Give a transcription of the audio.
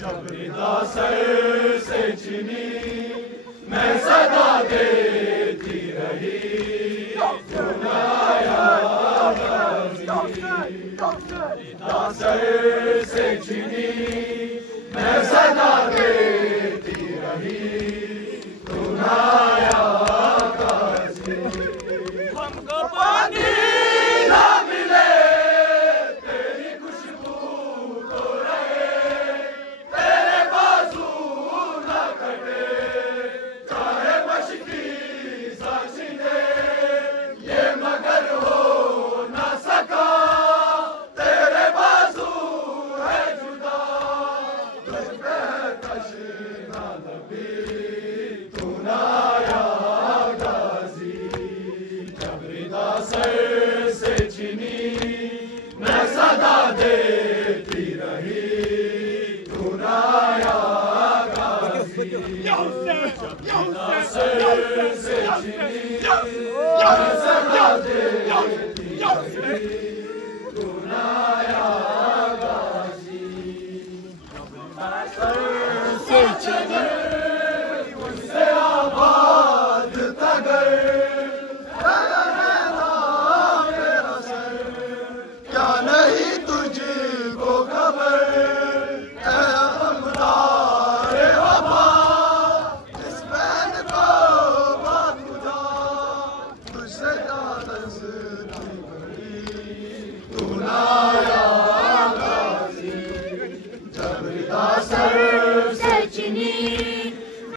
जब निदा सर से चीनी मैं सदा देती रही निदा सर से चीनी मैं सदा देती रही सुनाया हमको पानी ना मिले तेरी खुशबू तो रहे तेरे बाजू ना कटे चाहे मशकी साक्षी दे ये मगर हो ना सका तेरे बाजू है जुदा तुझ पे कशीना नबी तू नाया सर से चीनी मैं सदा देती रही तू नाया गाजी सर से चीनी मैं सदा देती रही